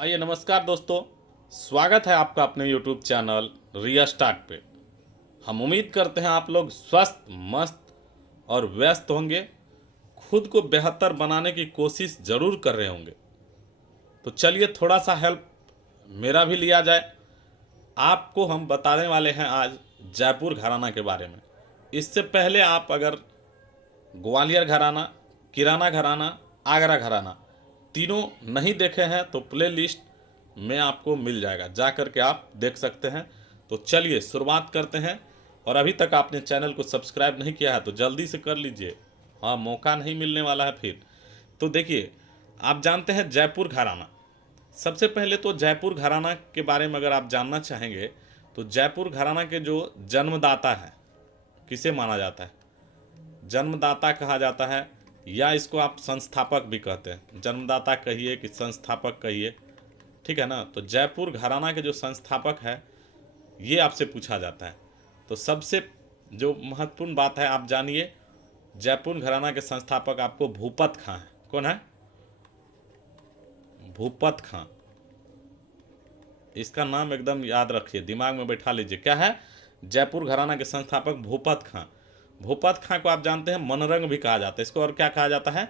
आइए नमस्कार दोस्तों, स्वागत है आपका अपने YouTube चैनल रिया स्टार्ट पे। हम उम्मीद करते हैं आप लोग स्वस्थ, मस्त और व्यस्त होंगे। खुद को बेहतर बनाने की कोशिश ज़रूर कर रहे होंगे। तो चलिए थोड़ा सा हेल्प मेरा भी लिया जाए। आपको हम बताने वाले हैं आज जयपुर घराना के बारे में। इससे पहले आप अगर ग्वालियर घराना, किराना घराना, आगरा घराना तीनों नहीं देखे हैं तो प्ले लिस्ट में आपको मिल जाएगा, जा कर के आप देख सकते हैं। तो चलिए शुरुआत करते हैं। और अभी तक आपने चैनल को सब्सक्राइब नहीं किया है तो जल्दी से कर लीजिए। हाँ, मौका नहीं मिलने वाला है फिर। तो देखिए, आप जानते हैं जयपुर घराना। सबसे पहले तो जयपुर घराना के बारे में अगर आप जानना चाहेंगे तो जयपुर घराना के जो जन्मदाता है, किसे माना जाता है? जन्मदाता कहा जाता है, या इसको आप संस्थापक भी कहते हैं। जन्मदाता कहिए कि संस्थापक कहिए, ठीक है ना। तो जयपुर घराना के जो संस्थापक है ये आपसे पूछा जाता है। तो सबसे जो महत्वपूर्ण बात है आप जानिए, जयपुर घराना के संस्थापक आपको भूपत खां है। कौन है? भूपत खां। इसका नाम एकदम याद रखिए, दिमाग में बैठा लीजिए। क्या है? जयपुर घराना के संस्थापक भूपत खां। भूपत खां को आप जानते हैं मनरंग भी कहा जाता है। इसको और क्या कहा जाता है?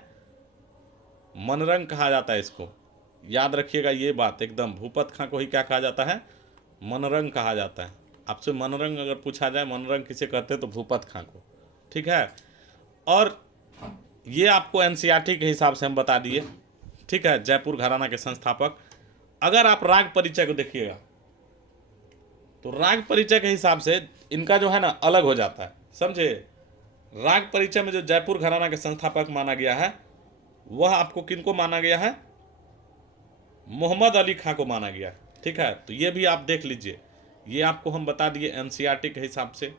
मनरंग कहा जाता है इसको। याद रखिएगा ये बात एकदम। भूपत खां को ही क्या कहा जाता है? मनरंग कहा जाता है। आपसे मनरंग अगर पूछा जाए, मनरंग किसे कहते हैं, तो भूपत खां को, ठीक है। और ये आपको एनसीईआरटी के हिसाब से हम बता दिए, ठीक है। जयपुर घराना के संस्थापक। अगर आप राग परिचय को देखिएगा तो राग परिचय के हिसाब से इनका जो है ना अलग हो जाता है, समझे। राग परिचय में जो जयपुर घराना के संस्थापक माना गया है वह आपको किनको माना गया है? मोहम्मद अली खां को माना गया है, ठीक है। तो ये भी आप देख लीजिए, ये आपको हम बता दिए एनसीईआरटी के हिसाब से।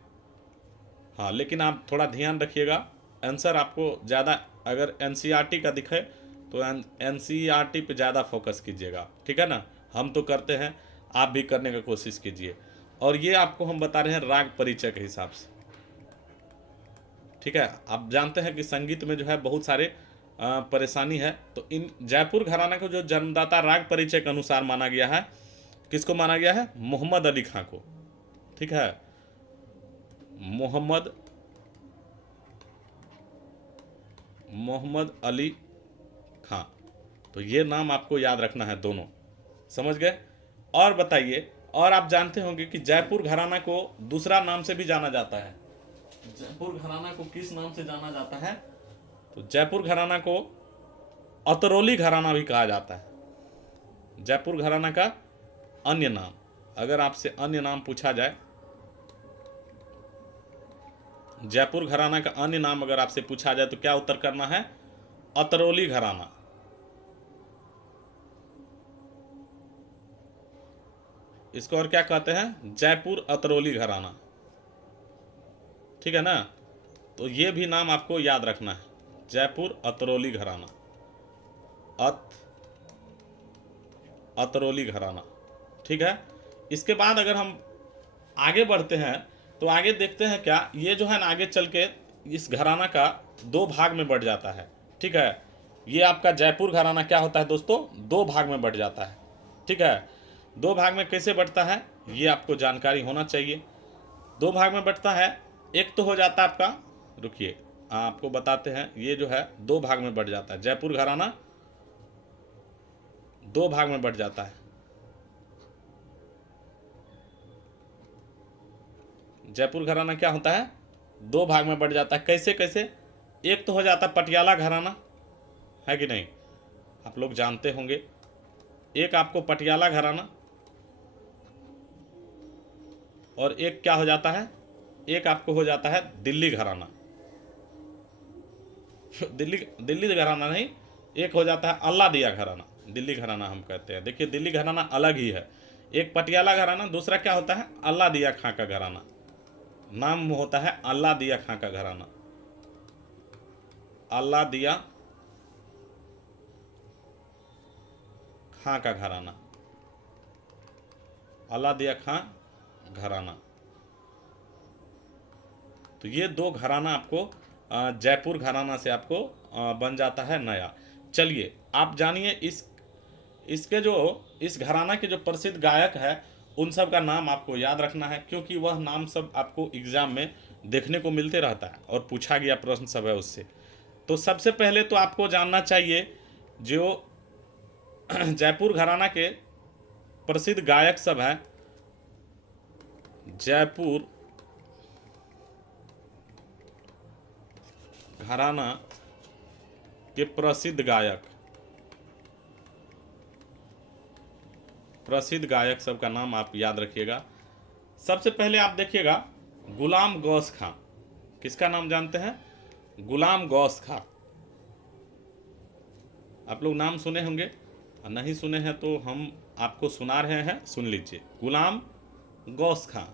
हाँ, लेकिन आप थोड़ा ध्यान रखिएगा, आंसर आपको ज़्यादा अगर एनसीईआरटी का दिखे तो एनसीईआरटी पे ज़्यादा फोकस कीजिएगा, ठीक है ना। हम तो करते हैं, आप भी करने की कोशिश कीजिए। और ये आपको हम बता रहे हैं राग परिचय के हिसाब से, ठीक है। आप जानते हैं कि संगीत में जो है बहुत सारे परेशानी है। तो इन जयपुर घराना को जो जन्मदाता राग परिचय के अनुसार माना गया है, किसको माना गया है? मोहम्मद अली खां को, ठीक है। मोहम्मद अली खां। तो ये नाम आपको याद रखना है दोनों, समझ गए। और बताइए, और आप जानते होंगे कि जयपुर घराना को दूसरा नाम से भी जाना जाता है। जयपुर घराना को किस नाम से जाना जाता है? तो जयपुर घराना को अतरौली घराना भी कहा जाता है। जयपुर घराना का अन्य नाम, अगर आपसे अन्य नाम पूछा जाए, जयपुर घराना का अन्य नाम अगर आपसे पूछा जाए तो क्या उत्तर करना है? अतरौली घराना। इसको और क्या कहते हैं? जयपुर अतरौली घराना, ठीक है ना। तो ये भी नाम आपको याद रखना है, जयपुर अतरौली घराना। अतरौली घराना, ठीक है। इसके बाद अगर हम आगे बढ़ते हैं तो आगे देखते हैं क्या, ये जो है ना आगे चल के इस घराना का दो भाग में बढ़ जाता है, ठीक है। ये आपका जयपुर घराना क्या होता है दोस्तों? दो भाग में बढ़ जाता है, ठीक है। दो भाग में कैसे बढ़ता है ये आपको जानकारी होना चाहिए। दो भाग में बढ़ता है, एक तो हो जाता है आपका, रुकिए आपको बताते हैं, ये जो है दो भाग में बढ़ जाता है। जयपुर घराना दो भाग में बढ़ जाता है। जयपुर घराना क्या होता है? दो भाग में बढ़ जाता है। कैसे कैसे? एक तो हो जाता है पटियाला घराना, है कि नहीं, आप लोग जानते होंगे। एक आपको पटियाला घराना, और एक क्या हो जाता है? एक आपको हो जाता है दिल्ली घराना। दिल्ली दिल्ली घराना नहीं, एक हो जाता है अल्लादिया घराना। दिल्ली घराना हम कहते हैं। देखिए, दिल्ली घराना अलग ही है। एक पटियाला घराना, दूसरा क्या होता है? अल्लादिया खां का घराना। नाम होता है अल्लादिया खां का घराना। अल्लादिया खां का घराना, अल्लादिया खां घराना। तो ये दो घराना आपको जयपुर घराना से आपको बन जाता है नया। चलिए आप जानिए इस इसके जो इस घराना के जो प्रसिद्ध गायक है उन सब का नाम आपको याद रखना है, क्योंकि वह नाम सब आपको एग्जाम में देखने को मिलते रहता है और पूछा गया प्रश्न सब है उससे। तो सबसे पहले तो आपको जानना चाहिए जो जयपुर घराना के प्रसिद्ध गायक सब हैं, जयपुर घराना के प्रसिद्ध गायक सब का नाम आप याद रखिएगा। सबसे पहले आप देखिएगा गुलाम गौस खां। किसका नाम जानते हैं? गुलाम गौस खां। आप लोग नाम सुने होंगे, नहीं सुने हैं तो हम आपको सुना रहे हैं, सुन लीजिए। गुलाम गौस खां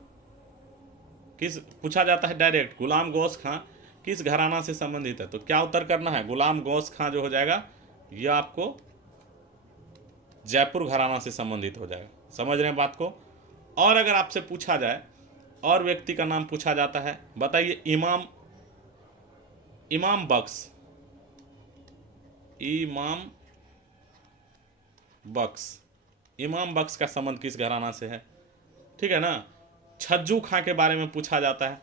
किस पूछा जाता है डायरेक्ट, गुलाम गौस खां किस घराना से संबंधित है? तो क्या उत्तर करना है? गुलाम गौस खां जो हो जाएगा यह आपको जयपुर घराना से संबंधित हो जाएगा। समझ रहे हैं बात को? और अगर आपसे पूछा जाए और व्यक्ति का नाम पूछा जाता है, बताइए इमाम बख्श। इमाम बख्श का संबंध किस घराना से है? ठीक है ना। छज्जू खां के बारे में पूछा जाता है,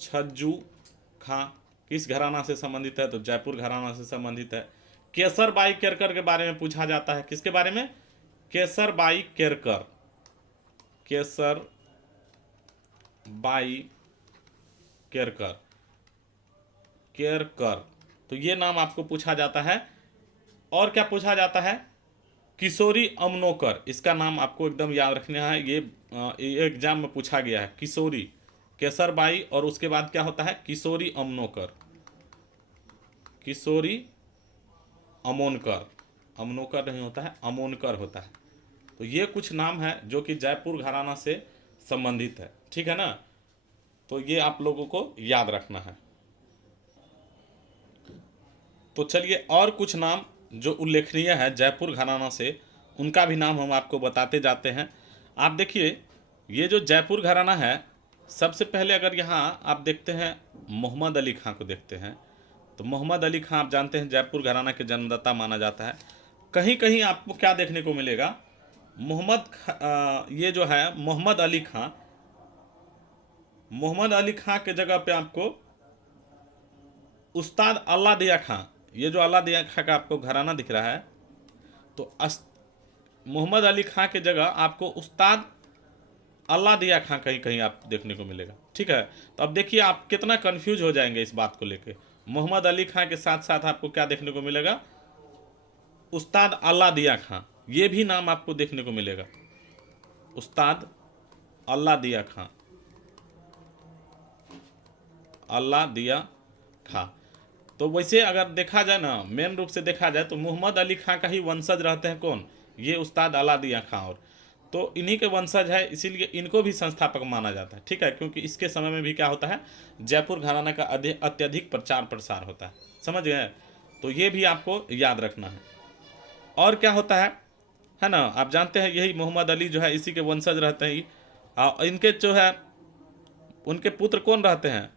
छज्जू खां किस घराना से संबंधित है? तो जयपुर घराना से संबंधित है। केसरबाई केरकर के बारे में पूछा जाता है, किसके बारे में? केसरबाई केरकर। केसरबाई केरकर तो ये नाम आपको पूछा जाता है। और क्या पूछा जाता है? किशोरी अमनोकर। इसका नाम आपको एकदम याद रखना है, ये एग्जाम में पूछा गया है। किशोरी, केसरबाई और उसके बाद क्या होता है? किशोरी अमनोकर। किशोरी अमोनकर, अमनोकर नहीं होता है, अमोनकर होता है। तो ये कुछ नाम है जो कि जयपुर घराना से संबंधित है। ठीक है ना। तो ये आप लोगों को याद रखना है। तो चलिए और कुछ नाम जो उल्लेखनीय है जयपुर घराना से, उनका भी नाम हम आपको बताते जाते हैं। आप देखिए ये जो जयपुर घराना है, सबसे पहले अगर यहाँ आप देखते हैं मोहम्मद अली खां को देखते हैं, तो मोहम्मद अली खां आप जानते हैं जयपुर घराना के जन्मदाता माना जाता है। कहीं कहीं आपको क्या देखने को मिलेगा? ये जो है मोहम्मद अली खां के जगह पे आपको उस्ताद अल्लाह दिया खां, ये जो अल्लाह दिया खां का आपको घराना दिख रहा है, तो मोहम्मद अली खां के जगह आपको उस्ताद अल्लाह दिया खां कहीं कहीं आप देखने को मिलेगा। ठीक है। तो अब देखिए आप कितना कंफ्यूज हो जाएंगे इस बात को लेके। मोहम्मद अली खां के साथ साथ आपको क्या देखने को मिलेगा? उस्ताद अल्लाह दिया खां, ये भी नाम आपको देखने को मिलेगा। उस्ताद अल्लाह दिया खां, अल्लाह दिया खां। तो वैसे अगर देखा जाए ना, मेन रूप से देखा जाए तो मोहम्मद अली खां का ही वंशज रहते हैं कौन? ये उस्ताद अल्लाह दिया खां। और तो इन्हीं के वंशज है, इसीलिए इनको भी संस्थापक माना जाता है। ठीक है। क्योंकि इसके समय में भी क्या होता है, जयपुर घराना का अत्यधिक प्रचार प्रसार होता है। समझ गए? तो ये भी आपको याद रखना है। और क्या होता है ना, आप जानते हैं यही मोहम्मद अली जो है इसी के वंशज रहते हैं। इनके जो है उनके पुत्र कौन रहते हैं?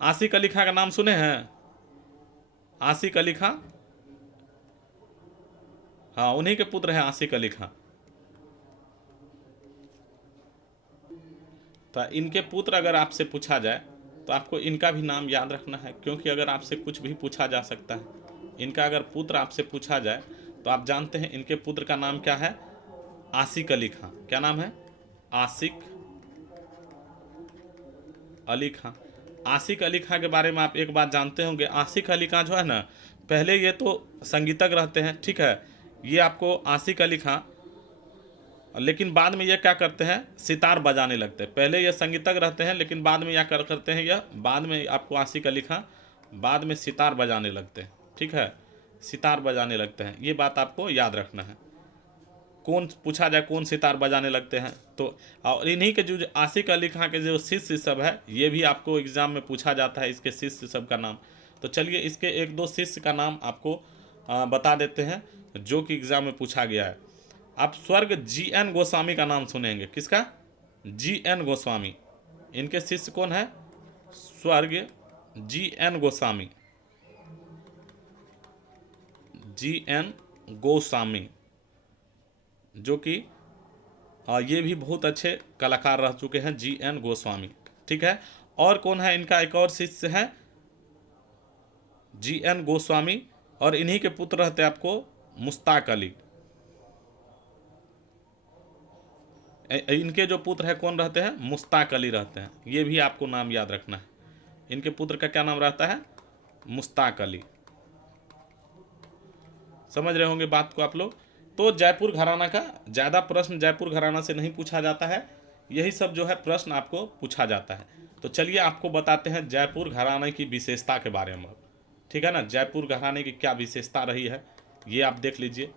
आसिक अली खां का नाम सुने हैं? आसिक अली खां, हाँ उन्हीं के पुत्र हैं आसिक अली खां। तो इनके पुत्र अगर आपसे पूछा जाए तो आपको इनका भी नाम याद रखना है, क्योंकि अगर आपसे कुछ भी पूछा जा सकता है। इनका अगर पुत्र आपसे पूछा जाए तो आप जानते हैं इनके पुत्र का नाम क्या है? आसिक अली खां। क्या नाम है? आसिक अली खां। आसिक अली खां के बारे में आप एक बात जानते होंगे, आसिक अली खां जो है ना, पहले ये तो संगीतज्ञ रहते हैं। ठीक है। ये आपको आसिक अली खां, लेकिन बाद में ये क्या करते हैं? सितार बजाने लगते हैं। पहले ये संगीतज्ञ रहते हैं, लेकिन बाद में क्या करते हैं, यह बाद में आपको आसिक अली खां बाद में सितार बजाने लगते हैं। ठीक है। सितार बजाने लगते हैं, ये बात आपको याद रखना है। कौन पूछा जाए कौन सितार बजाने लगते हैं, तो और इन्हीं के जो आसिक अली खां के जो शिष्य सब है, ये भी आपको एग्जाम में पूछा जाता है, इसके शिष्य सब का नाम। तो चलिए इसके एक दो शिष्य का नाम आपको बता देते हैं जो कि एग्जाम में पूछा गया है। आप स्वर्ग GN गोस्वामी का नाम सुनेंगे। किसका? GN गोस्वामी। इनके शिष्य कौन है? स्वर्ग GN गोस्वामी। GN गोस्वामी, जो कि ये भी बहुत अच्छे कलाकार रह चुके हैं, GN गोस्वामी। ठीक है, और कौन है इनका एक और शिष्य है, GN गोस्वामी, और इन्हीं के पुत्र रहते हैं आपको मुश्ताक अली। इनके जो पुत्र है कौन रहते हैं, मुश्ताक अली रहते हैं। ये भी आपको नाम याद रखना है, इनके पुत्र का क्या नाम रहता है, मुश्ताक अली। समझ रहे होंगे बात को आप लोग। तो जयपुर घराना का ज़्यादा प्रश्न जयपुर घराना से नहीं पूछा जाता है, यही सब जो है प्रश्न आपको पूछा जाता है। तो चलिए आपको बताते हैं जयपुर घराने की विशेषता के बारे में। ठीक है ना, जयपुर घराने की क्या विशेषता रही है ये आप देख लीजिए।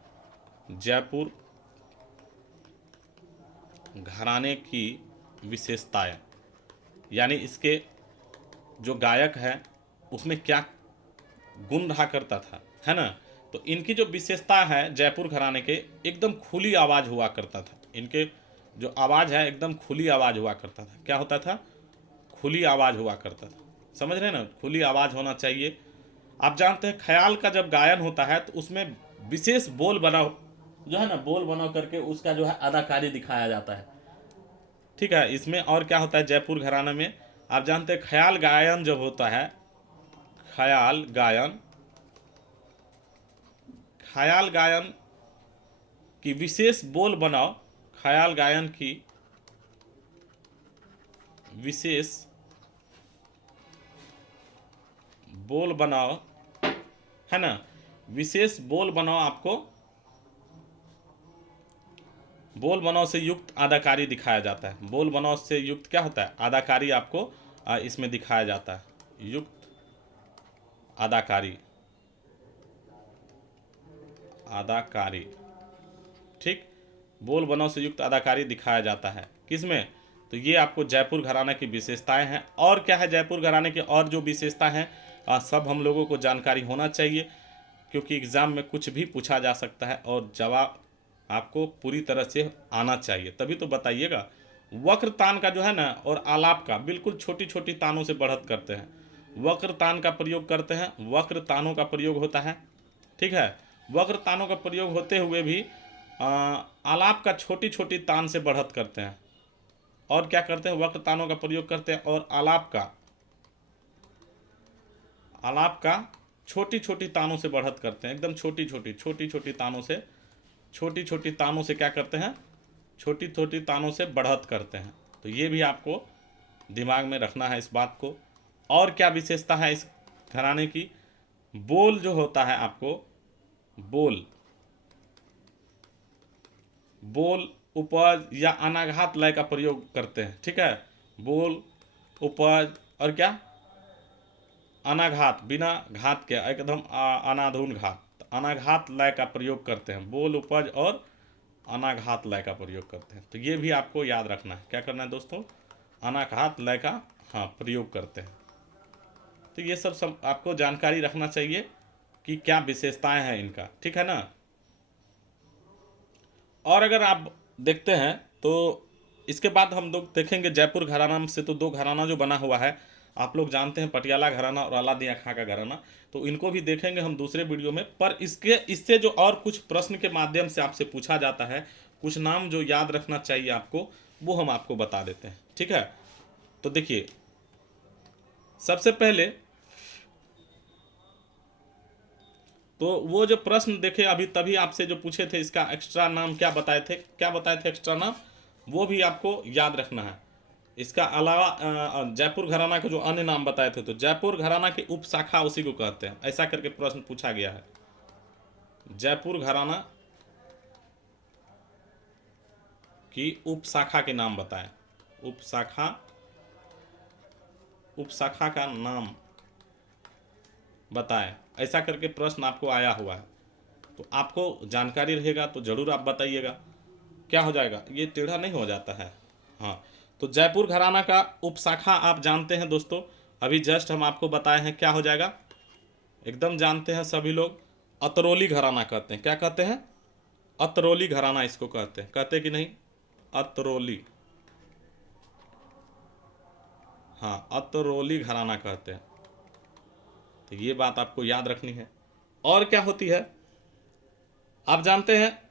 जयपुर घराने की विशेषताएं, यानी इसके जो गायक है उसमें क्या गुण रहा करता था, है ना। तो इनकी जो विशेषता है जयपुर घराने के, एकदम खुली आवाज़ हुआ करता था। इनके जो आवाज़ है एकदम खुली आवाज़ हुआ करता था। क्या होता था, खुली आवाज़ हुआ करता था। समझ रहे हैं ना, खुली आवाज़ होना चाहिए। आप जानते हैं ख्याल का जब गायन होता है तो उसमें विशेष बोल बनाओ जो है ना, बोल बनाओ करके उसका जो है अदाकारी दिखाया जाता है। ठीक है, इसमें और क्या होता है जयपुर घराना में, आप जानते हैं ख्याल गायन जब होता है, ख्याल गायन, ख्याल गायन की विशेष बोल बनाओ, ख्याल गायन की विशेष बोल बनाओ, है ना, विशेष बोल बनाओ, आपको बोल बनाओ से युक्त अदाकारी दिखाया जाता है। बोल बनाओ से युक्त क्या होता है, अदाकारी आपको इसमें दिखाया जाता है, युक्त अदाकारी, अदाकारी। ठीक, बोल बनाओ से युक्त अदाकारी दिखाया जाता है किसमें, तो ये आपको जयपुर घराना की विशेषताएं हैं। और क्या है जयपुर घराने की और जो विशेषता हैं, सब हम लोगों को जानकारी होना चाहिए, क्योंकि एग्ज़ाम में कुछ भी पूछा जा सकता है और जवाब आपको पूरी तरह से आना चाहिए, तभी तो बताइएगा। वक्र तान का जो है ना और आलाप का बिल्कुल छोटी छोटी तानों से बढ़त करते हैं, वक्र तान का प्रयोग करते हैं, वक्र तानों का प्रयोग होता है। ठीक है, वक्र तानों का प्रयोग होते हुए भी आलाप का छोटी छोटी तान से बढ़त करते हैं। और क्या करते हैं, वक्र तानों का प्रयोग करते हैं और आलाप का छोटी छोटी तानों से बढ़त करते हैं, एकदम छोटी छोटी तानों से क्या करते हैं, छोटी छोटी तानों से बढ़त करते हैं। तो ये भी आपको दिमाग में रखना है इस बात को। और क्या विशेषता है इस घराने की, बोल जो होता है आपको, बोल उपज या अनाघात लय का प्रयोग करते हैं। ठीक है, बोल उपज और क्या, अनाघात, बिना घात के, एकदम अनाधुन घात, अनाघात लय का प्रयोग करते हैं। बोल उपज और अनाघात लय का प्रयोग करते हैं। तो ये भी आपको याद रखना है, क्या करना है दोस्तों, अनाघात लय का प्रयोग करते हैं। तो ये सब आपको जानकारी रखना चाहिए कि क्या विशेषताएं हैं इनका। ठीक है ना। और अगर आप देखते हैं तो इसके बाद हम लोग देखेंगे जयपुर घराना से तो दो घराना जो बना हुआ है, आप लोग जानते हैं पटियाला घराना और अलादीन खां का घराना, तो इनको भी देखेंगे हम दूसरे वीडियो में। पर इससे जो और कुछ प्रश्न के माध्यम से आपसे पूछा जाता है, कुछ नाम जो याद रखना चाहिए आपको, वो हम आपको बता देते हैं। ठीक है, तो देखिए सबसे पहले तो वो जो प्रश्न देखे अभी तभी आपसे जो पूछे थे, इसका एक्स्ट्रा नाम क्या बताए थे एक्स्ट्रा नाम, वो भी आपको याद रखना है। इसका अलावा जयपुर घराना के जो अन्य नाम बताए थे, तो जयपुर घराना की उपशाखा उसी को कहते हैं, ऐसा करके प्रश्न पूछा गया है। जयपुर घराना की उपशाखा के नाम बताएं, उपशाखा का नाम बताएं, ऐसा करके प्रश्न आपको आया हुआ है। तो आपको जानकारी रहेगा तो जरूर आप बताइएगा। क्या हो जाएगा, ये टेढ़ा नहीं हो जाता है। हाँ, तो जयपुर घराना का उपशाखा आप जानते हैं दोस्तों, अभी जस्ट हम आपको बताए हैं, क्या हो जाएगा, एकदम जानते हैं सभी लोग, अतरौली घराना कहते हैं। क्या कहते हैं, अतरौली घराना इसको कहते कि नहीं, अतरौली, हाँ अतरौली घराना कहते हैं। तो ये बात आपको याद रखनी है। और क्या होती है, आप जानते हैं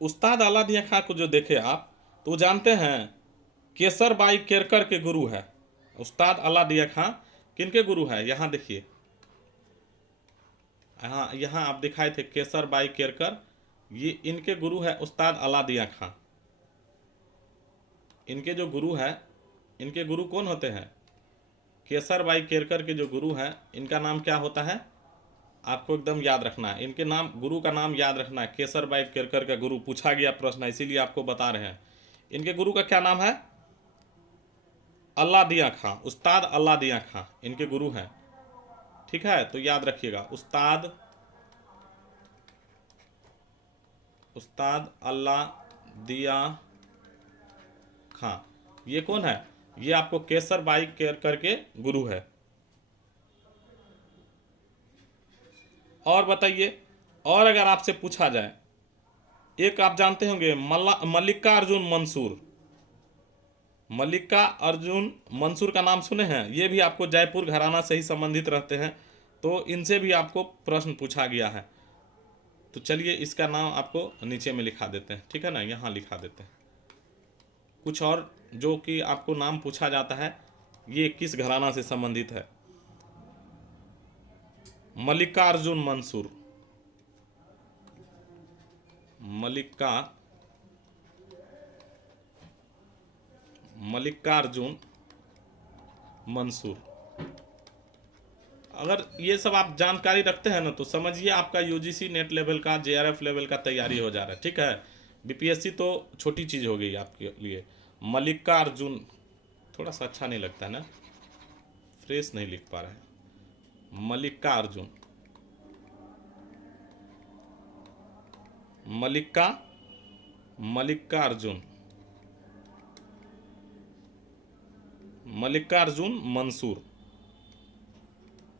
उस्ताद अलादीन खां को जो देखे आप, तो जानते हैं केसर बाई केरकर के गुरु है। उस्ताद अलादीन खां किनके गुरु है? यहाँ देखिए, यहाँ आप दिखाए थे केसर बाई केरकर, ये इनके गुरु है उस्ताद अलादीन खां। इनके जो गुरु है, इनके गुरु कौन होते हैं? केसर बाई केरकर के जो गुरु हैं, इनका नाम क्या होता है? आपको एकदम याद रखना है, इनके नाम, गुरु का नाम याद रखना है। केसर बाई केरकर का गुरु पूछा गया प्रश्न है, इसीलिए आपको बता रहे हैं। इनके गुरु का क्या नाम है? अलादीन खां, उस्ताद अलादीन खां इनके गुरु हैं। ठीक है, तो याद रखिएगा, उस्ताद अलादीन खां, ये कौन है? ये आपको केसर बाई केरकर के गुरु है। और बताइए, और अगर आपसे पूछा जाए, एक आप जानते होंगे मल्लिका अर्जुन मंसूर। मल्लिका अर्जुन मंसूर का नाम सुने हैं? ये भी आपको जयपुर घराना से ही संबंधित रहते हैं, तो इनसे भी आपको प्रश्न पूछा गया है। तो चलिए इसका नाम आपको नीचे में लिखा देते हैं, ठीक है ना, यहाँ लिखा देते हैं। कुछ और जो कि आपको नाम पूछा जाता है, ये किस घराना से संबंधित है? मल्लिकार्जुन मंसूर, मल्लिकार्जुन मंसूर। अगर ये सब आप जानकारी रखते हैं ना, तो समझिए आपका यूजीसी नेट लेवल का, जेआरएफ लेवल का तैयारी हो जा रहा है। ठीक है, बीपीएससी तो छोटी चीज़ हो गई आपके लिए। मल्लिकार्जुन थोड़ा सा अच्छा नहीं लगता है ना, फ्रेश नहीं लिख पा रहे हैं। मल्लिकार्जुन, मल्लिकार्जुन मंसूर,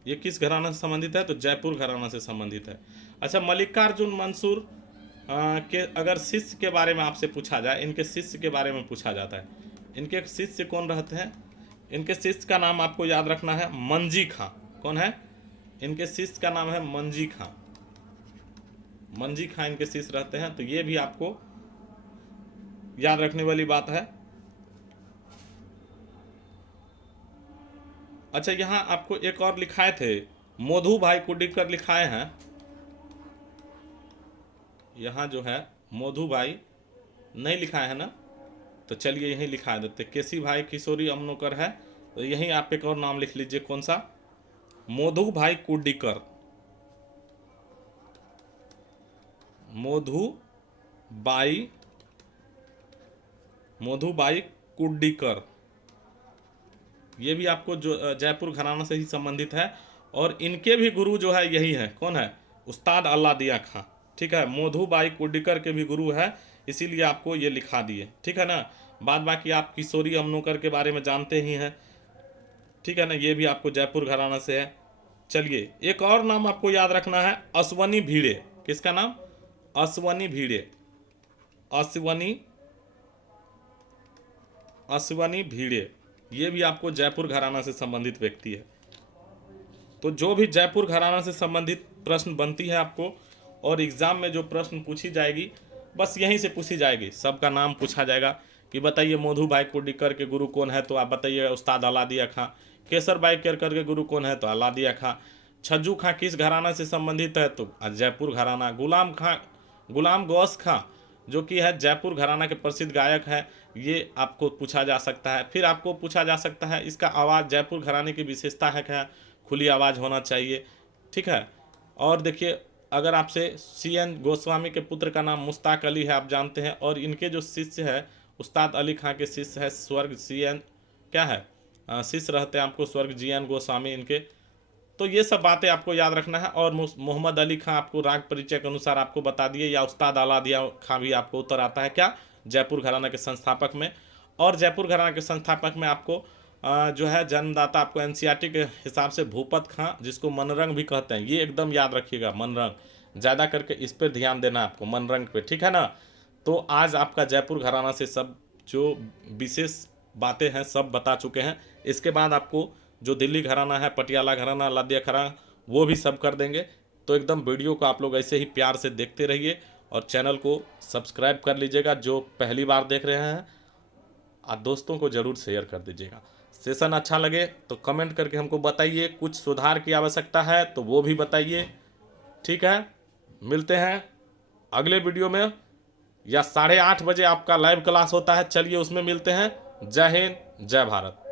ये किस घराना से संबंधित है? तो जयपुर घराना से संबंधित है। अच्छा, मल्लिकार्जुन मंसूर के अगर शिष्य के बारे में आपसे पूछा जाए, इनके शिष्य के बारे में पूछा जाता है, इनके शिष्य कौन रहते हैं? इनके शिष्य का नाम आपको याद रखना है, मंजी खां। कौन है? इनके शिष्य का नाम है मंजी खां। मंजी खां इनके शिष्य रहते हैं, तो ये भी आपको याद रखने वाली बात है। अच्छा, यहाँ आपको एक और लिखाए थे, मोधू भाई कुडिकर लिखाए हैं। यहाँ जो है मोधू भाई नहीं लिखा है ना, तो चलिए यहीं लिखा देते, केसी भाई किशोरी अमनोकर है, तो यहीं आप एक और नाम लिख लीजिए। कौन सा? मोधू भाई कुडिकर, मोधू बाई कुडिकर, ये भी आपको जो जयपुर घराना से ही संबंधित है। और इनके भी गुरु जो है यही है। कौन है? उस्ताद अलादीन खां। ठीक है, मोधू बाई कुडिकर के भी गुरु है, इसीलिए आपको ये लिखा दिए। ठीक है ना, बाद बाकी आप किशोरी अमनोकर के बारे में जानते ही हैं। ठीक है ना, ये भी आपको जयपुर घराना से है। चलिए, एक और नाम आपको याद रखना है, अश्वनी भिड़े। किसका नाम? अश्वनी भिड़े। अश्वनी भिड़े, ये भी आपको जयपुर घराना से संबंधित व्यक्ति है। तो जो भी जयपुर घराना से संबंधित प्रश्न बनती है आपको, और एग्जाम में जो प्रश्न पूछी जाएगी, बस यहीं से पूछी जाएगी। सबका नाम पूछा जाएगा कि बताइए मोधू भाई कुडिकर के गुरु कौन है, तो आप बताइए उस्ताद Aladdin Khan. Kesar by Kerkar के गुरु कौन है? तो अलादीन खां। छज्जू खां किस घराना से संबंधित है? तो जयपुर घराना। गुलाम गौस खां जो कि है जयपुर घराना के प्रसिद्ध गायक है, ये आपको पूछा जा सकता है। फिर आपको पूछा जा सकता है इसका आवाज़, जयपुर घराने की विशेषता है क्या? खुली आवाज़ होना चाहिए। ठीक है, और देखिए, अगर आपसे CN गोस्वामी के पुत्र का नाम मुश्ताक अली है, आप जानते हैं, और इनके जो शिष्य है उस्ताद अली खां के शिष्य है स्वर्ग CN, क्या है, शिष्य रहते हैं आपको स्वर्ग GN गोस्वामी इनके। तो ये सब बातें आपको याद रखना है। और मोहम्मद अली खां आपको राग परिचय के अनुसार आपको बता दिए, या उस्ताद अलादीन खां भी आपको उत्तर आता है क्या? जयपुर घराना के संस्थापक में। और जयपुर घराना के संस्थापक में आपको जो है जन्मदाता आपको NCERT के हिसाब से भूपत खां, जिसको मनरंग भी कहते हैं, ये एकदम याद रखिएगा, मनरंग। ज़्यादा करके इस पर ध्यान देना आपको, मनरंग पे। ठीक है ना, तो आज आपका जयपुर घराना से सब जो विशेष बातें हैं सब बता चुके हैं। इसके बाद आपको जो दिल्ली घराना है, पटियाला घराना, लादिया घराना, वो भी सब कर देंगे। तो एकदम वीडियो को आप लोग ऐसे ही प्यार से देखते रहिए और चैनल को सब्सक्राइब कर लीजिएगा जो पहली बार देख रहे हैं, और दोस्तों को ज़रूर शेयर कर दीजिएगा। सेशन अच्छा लगे तो कमेंट करके हमको बताइए, कुछ सुधार की आवश्यकता है तो वो भी बताइए। ठीक है, मिलते हैं अगले वीडियो में, या 8:30 बजे आपका लाइव क्लास होता है, चलिए उसमें मिलते हैं। जय हिंद, जय भारत।